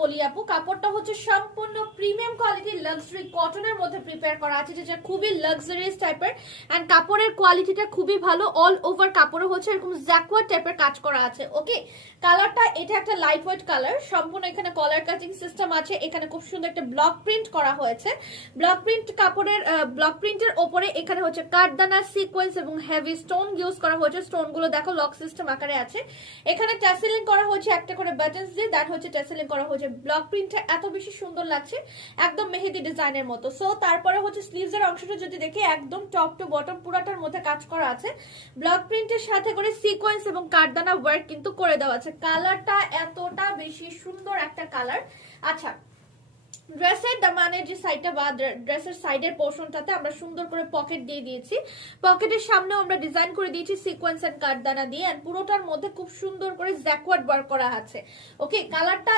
বলি আপু, কাপড়টা হচ্ছে সম্পূর্ণ প্রিমিয়াম কোয়ালিটির লাক্সারি কটনের মধ্যে প্রিপেয়ার করা আছে, যেটা খুবই লাক্সারিয়াস টাইপের এন্ড কাপড়ের কোয়ালিটিটা খুবই ভালো। অল ওভার কাপড়ে হচ্ছে এরকম জ্যাকওয়ার্ড টাইপের কাজ করা আছে। ওকে, কালারটা এটা একটা লাইট ওয়েট কালার, সম্পূর্ণ এখানে কলার কাটিং সিস্টেম আছে, এখানে খুব সুন্দর একটা ব্লক প্রিন্ট করা হয়েছে। ব্লক প্রিন্ট কাপড়ের ব্লক প্রিন্টের ওপরে এখানে হচ্ছে কাঠদানা সিকোয়েন্স এবং হেভি স্টোন ইউজ করা হয়েছে। স্টোন গুলো দেখো লক সিস্টেম আকারে আছে। এখানে ট্যাসেলিং করা হয়েছে একটা করে বাটনস দিয়ে, দ্যাট হচ্ছে ট্যাসেলিং করা হয়েছে। ব্লক প্রিন্টটা এত বেশি সুন্দর লাগছে, একদম মেহেদি ডিজাইনের মতো। সো তারপরে হচ্ছে স্লিভস এর অংশটা যদি দেখি, একদম টপ টু বটম পুরাটার মধ্যে কাজ করা আছে। ব্লক প্রিন্টের সাথে করে সিকোয়েন্স এবং কাঠদানা ওয়ার্ক কিন্তু করে দেওয়া আছে। কালারটা এতটা বেশি সুন্দর একটা কালার। আচ্ছা, ড্রেসের মানে যে সাইডটা বা ড্রেসের সাইডের পোর্শনটাতে আমরা সুন্দর করে পকেট দিয়ে দিয়েছি। পকেটের সামনেও আমরা ডিজাইন করে দিয়েছি সিকোয়েন্স এন্ড কাঠদানা দিয়ে, এন্ড পুরোটার মধ্যে খুব সুন্দর করে জ্যাকওয়ার্ড ওয়ার্ক করা আছে। ওকে, কালারটা